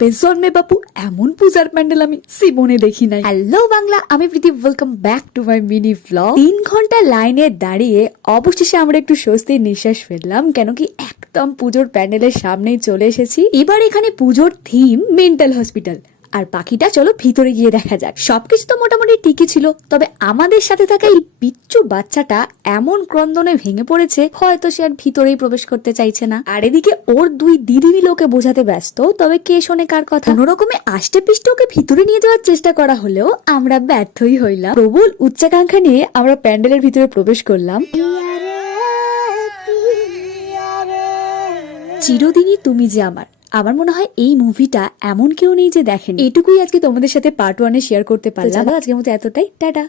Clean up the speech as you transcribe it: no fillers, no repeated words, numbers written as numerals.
বাপের জন্মে বাপু এমন পূজার প্যান্ডেল আমি জীবনে দেখি নাই। হ্যালো বাংলা, আমি Priti, welcome back to my mini vlog. 3 ঘন্টা লাইনে দাঁড়িয়ে অবশেষে আমরা একটু স্বস্তির নিঃশ্বাস ফেললাম, কেন কি একদম পুজোর প্যান্ডেলের সামনেই চলে এসেছি। এবার এখানে পুজোর থিম মেন্টাল হসপিটাল, আর বাকিটা চলো ভিতরে গিয়ে দেখা যাক। সবকিছু তো মোটামুটি ঠিকই ছিল, তবে আমাদের সাথে থাকা এই পিচ্চু বাচ্চাটা এমন ক্রন্দনে ভেঙে পড়েছে, হয়তো সে আর ভিতরেই প্রবেশ করতে চাইছে না। আর এদিকে ওর 2 দিদি মিলে ওকে বোঝাতে ব্যস্ত, তবে কে শোনে কার কথা। কোনো রকমে আষ্টে পিষ্টে ওকে ভিতরে নিয়ে যাওয়ার চেষ্টা করা হলেও আমরা ব্যর্থই হইলাম। প্রবল উচ্চাকাঙ্ক্ষা নিয়ে আমরা প্যান্ডেলের ভিতরে প্রবেশ করলাম। চিরদিনই তুমি যে আমার মনে হয় এই মুভিটা এমন কেউ নেই যে দেখেনি। এটুকুই আজকে তোমাদের সাথে পার্ট 1 শেয়ার করতে পারলাম। আজকের মতো এতটাই, টাটা।